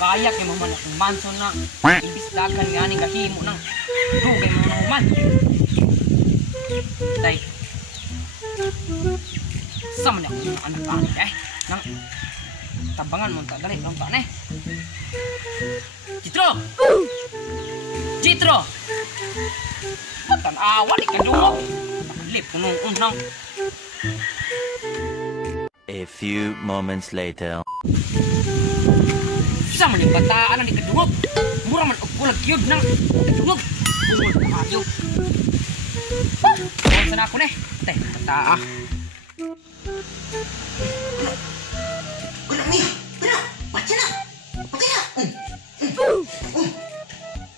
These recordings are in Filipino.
Kayak yung mga ng manson na ibis dagan nga ning kahimo ng dugay mga human. Tay. Sama na yung anak-anak nang tabangan mo dali lang ta ne. Jitro. Jitro. Tan-awa di kadungog. Nakalip nung unang. A few moments later. Sama ni bataan di kadungog. Mura man og kulag yun nang kadungog. Bungol ka kayo. Bawal na ako ne. Teh, bataa. Kuna mi, kuna, baca na, baca na.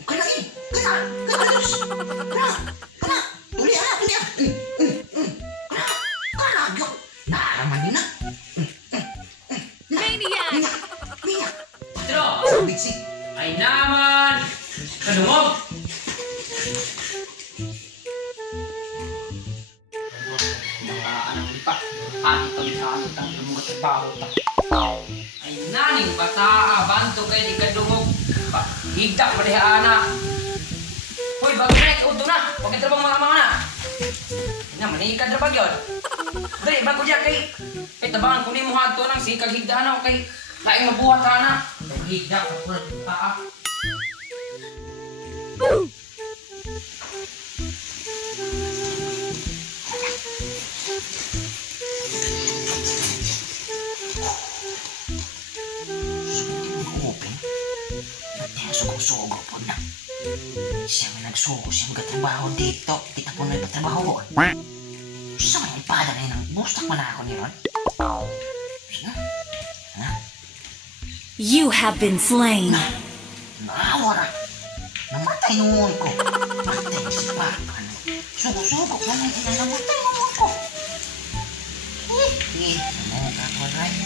Kuna mi, kuna, tuloy na, kuna, agyo, naraman din na. Maniac! Mia, Jitro. sabit si. Ay naman. Kadungog. Ay naning bata bantu kay di kadungog. Higda pa diha ana. Hoy, bagay uto na. Pag trabang mga na. Ina man ikad ra bagyon. Dali bago diya kay tabangan ko nimo hadto nang sikag higda na kay laing mabuhat ana. Higda pa pud ta. Sugo-sugo po na. Siya nga nagsugo, siya magkatrabaho dito. Di na po na ipatrabaho. Sa mga ipada na yun, bustak mo na ako ni Ron. Ha? You have been slain. Naawa na. Namatay nungon ko. Matay si Papa. Sugo-sugo po na yun, namatay nungon ko. Ano ka ko, right?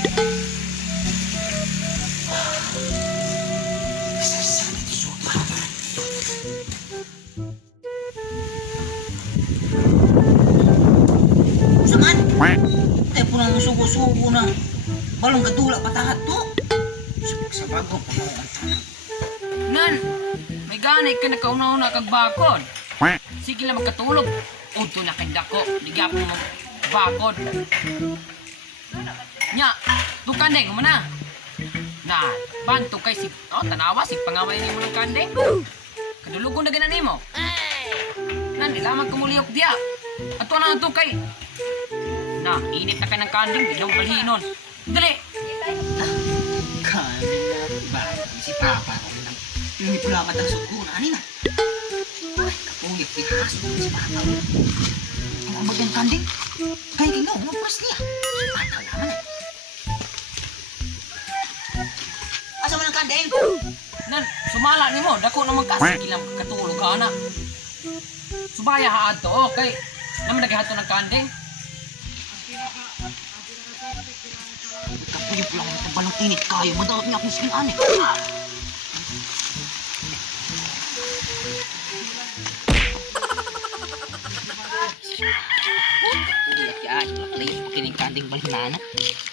Tayo po nang sugo-sugo na balong kadula patahat to. Sa bagong punuan. Nan, may gani ka nakauna-una kag bakod. Sige lang magkatulog. Udto na kay dako, ligap mo bakod. Nya, tukandeng mo na. Na, bantu kay si tanawa si pangaway nimo ng kandeng. Kadulugon na ginan nimo. Nan, ilaman kumuliyok dia. Ato na to kay. Na, init na ka ng kandeng, bilong balhinon. Dali! Kami na, bahay si Papa. Yung ipulamat ang sugo na, ani na. Ay, kapuyok, pihaso si Papa. Ang bagang kandeng, kaya kino, umagpas niya. Si Papa naman eh. Asa mo ng kandeng? Nan, sumala ni mo, dako na magkasig lang katulog ka na. Subaya haad to, okay. Naman naghato ng kandeng. Kapuyok lang ang balong init kayo, madawat niya akong skin ani. Kapuyok yan, maklayin ko kining kandeng balhinano.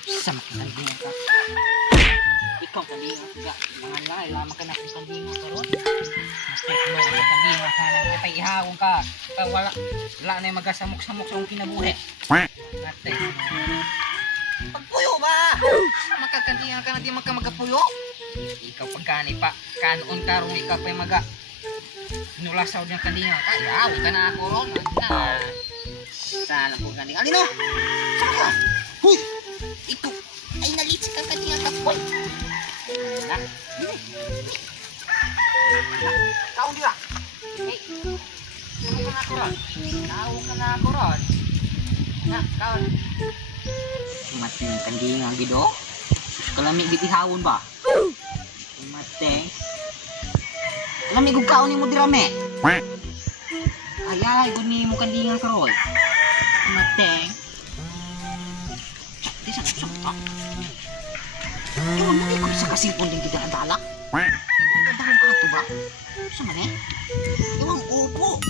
Sa makikandingan ka. Ikaw kandingan ka. Mga lay, lamang ka na kung kandingan ka ron. Mastek mo, kandingan ka na may ihawong ka. Wala na yung magasamok-samok sa mong kinabuhi. Mastek mo. Pagpuyo ba? Makakandingan ka na di magkapuyo? Ikaw pagkani pa. Kanoon ka ron, ikaw pa yung nulasaw diyang kandingan ka. Yawi ka na ako ron. Sana po kandingan. Alino? Saan ka? Huy! Ito ay nalitsi ka kandingan ka. Huy! Na? Kaon di ba? Hey! Kaon ka na ako ron. Kaon ka na ako ron. Na, kaon. Mati ng kandingan gido. Kalami bitihawon ba? Mati. Kalami gug kaon mo dirame. Ay guni mo kandingan karoy. Mati. Di sa kusok pa. Ewan mo ko sa kasipon din kita dalak. Ang dahong ato ba? Sa man eh? Ewan upo.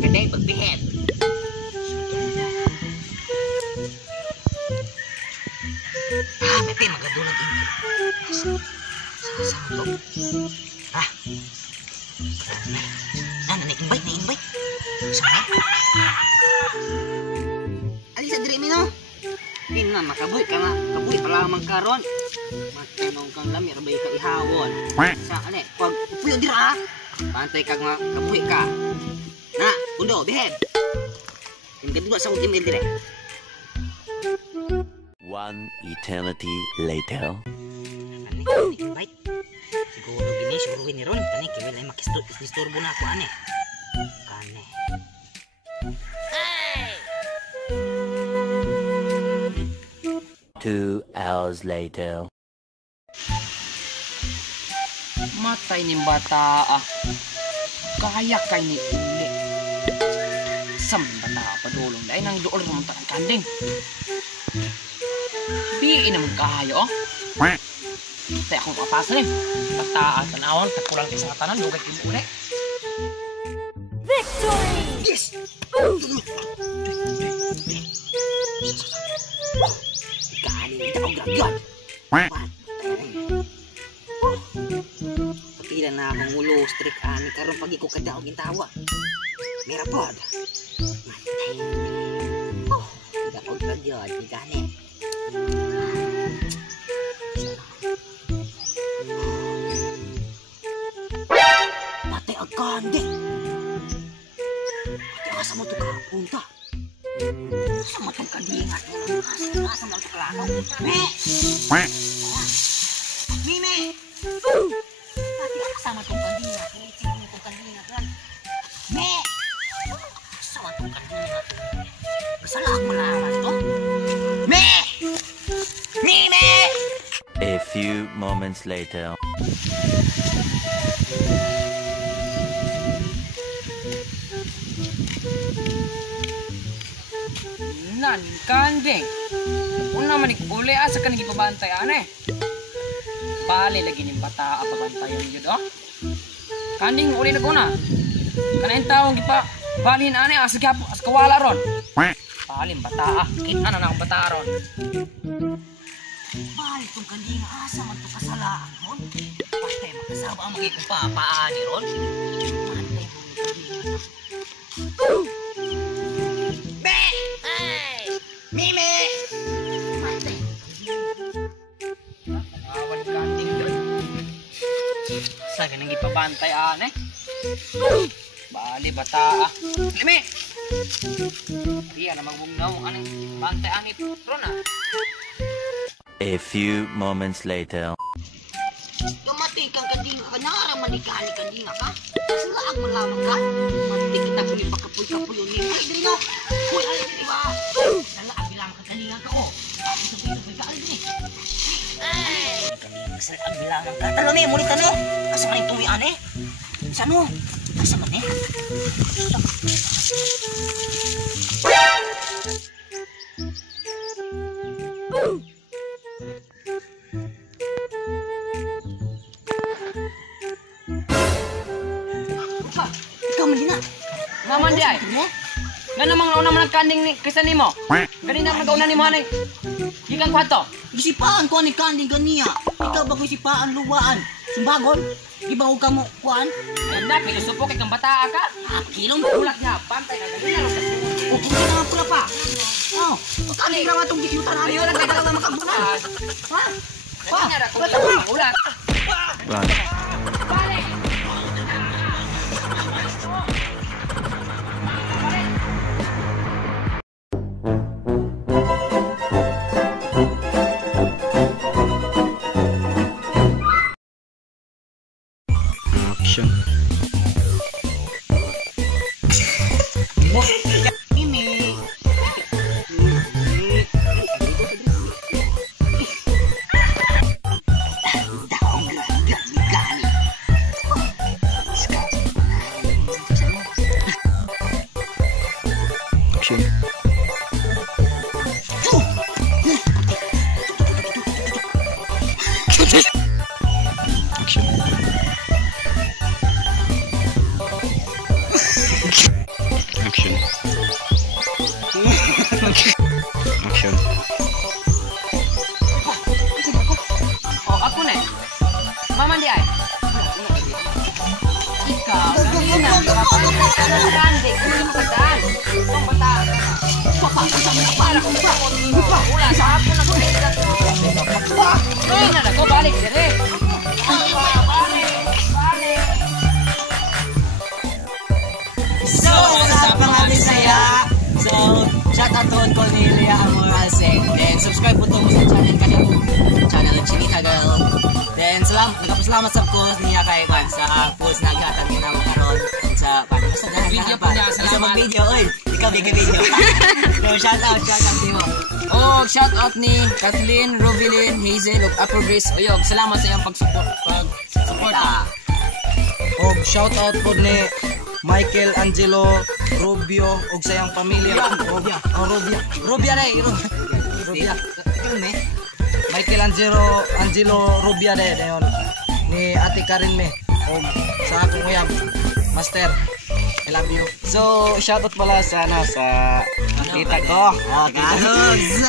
Kadai pagbihet. Pepe magadulag ini. Sama to. Na-invite. Sana. Alisa diri mi no. Nga makabuhi ka nga. Kabuhi pa lamang karon. Matinong kang lamir bay ka ihawon. Sa ane pag puyo dira. Pantay ka nga kabuhi ka. Na, undo, beheb. Yung kadua sa akong email dire. One eternity later. Ani, invite. Siguro gini ron. Tani, kiwil ay makisturbo na ako, ane. Kane. 2 hours later. Matay ni bata ah. Kaya kay ni uli. Sam bata padulong dahil nang dool rumunta ng kanding. Biin naman kayo oh. Tay akong papasa rin. Bata at tanawan, takulang isang tanan, lugay yung uli. Victory! Yes! Kani, hindi ako gagad. Patila na akong ulo, strict ani, karon pag iko kadaog yung tawa. Mera pod. Hindi ako gagad, hindi kani. Patay ang kande. Patay ka sa mo ito punta. Sa mo itong kadingat. Sa mo itong klaro. Me! Mime! Patay ka sa mo itong kadingat. Ilitsin mo itong kadingat. Me! Sa mo itong kadingat. Kasalaak mo lahat to. Me! Mime! A few moments later. Naning kanding. Una man uli asa ka nang ipabantay ane. Bali lagi ning bata pabantayan yun oh. Kanding uli na ko na. Kanain taong gipa balhin ane asa gapo asa kawala ron. Palim bata ah. Kita na akong bata ron. Bali itong kanding asa man ito kasalaan ron. Patay makasaba ang magiging papaani ron. Patay mo yung kanding. Be! Mime! Patay. Awan kanding doon. Sa ka nang ipabantay ane. Bali bata ah. Limi! Diya na magbugnaw anong bantay ani ron ah. A few moments later. Dumating kang kandinga ka, nakaraman ni kani kandinga ka. Sulaag mo lamang ka. Matik kita ko yung pagkapuy-kapuy yun. Ay, dili no. Uy, alin dili ba? Salaag bilang ka kandinga ka ko. Sabi-sabi ka, alin dili. Ay, kandinga, salaag bilang ka. Talo ni, mulit ano? Asa man yung tumian eh? Sa ano? Asa man eh? Ikaw malina. Naman di ay. Nga namang nauna man kanding ni kisa nimo. Kanina man kauna nimo hanay. Gikan kwato. Isipaan ko ni kanding ganiya. Ikaw ba ko isipaan luwaan? Sumbagon? Ibaw ka mo kuan? Ganda pilusupo kay kang bata ka. Kilong Ulak niya pantay na ganina ro. o hindi na pula pa. Oh, kanding lang atong giyutan na. Ayo lang kay dalawa makabunan. Ha? Ganina ra kung ulak. Run. Balik. Action. Mimi. Daong gani. Action. Saan? Di ko na makadaan. Itong bata. Papa, para kung sakot mo. Wala, sa hapon na kumikat mo. Ay, na ko, balik dire. Balik. So, sa mga Bisaya, so, shout out to Cornelia Amoralseng. Then, subscribe po to mo sa channel kanyo. Channel ng Chinita Girl. Then, nagapasalamat sa post niya kay Ivan sa post na gatan niya na makaroon sa Video po niya, salamat. Sa mag-video, oy, ikaw bigay video. So, shout out Timo. Oh, shout out ni Kathleen, Rovilyn, Hazel, ug Upper Grace. Oyog, salamat sa iyong pag-support. Og shout out po ni Michael Angelo Rubio og sa iyang pamilya. Rubia re, Rubia. Ikaw me. Michael Angelo Rubia re dayon. Ni Ate Karen me og sa akong uyab Master. I love you. So, shout out pala sa tita ko.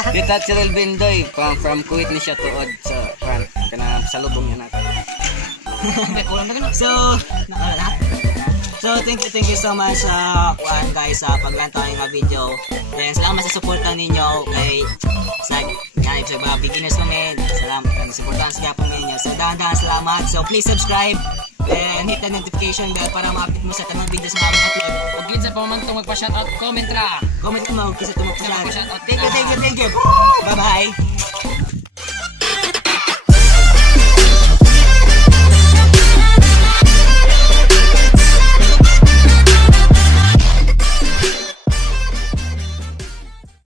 Tita Cheryl Bindoy from Kuwait ni siya tuod sa kanang salubong niya natin. So, thank you so much sa guys sa paglantaw ng video. Then, salamat sa suporta ninyo kay sa mga beginners kami. Salamat sa suportahan sa Japon ninyo. So, dahan-dahan salamat. So, please subscribe and hit the notification bell para ma-update mo sa tanong videos na mga upload. Ug gid sa pamantong magpa-shoutout, comment ra. Comment mo kisa tumok sa Shoutout. Thank you. Bye-bye.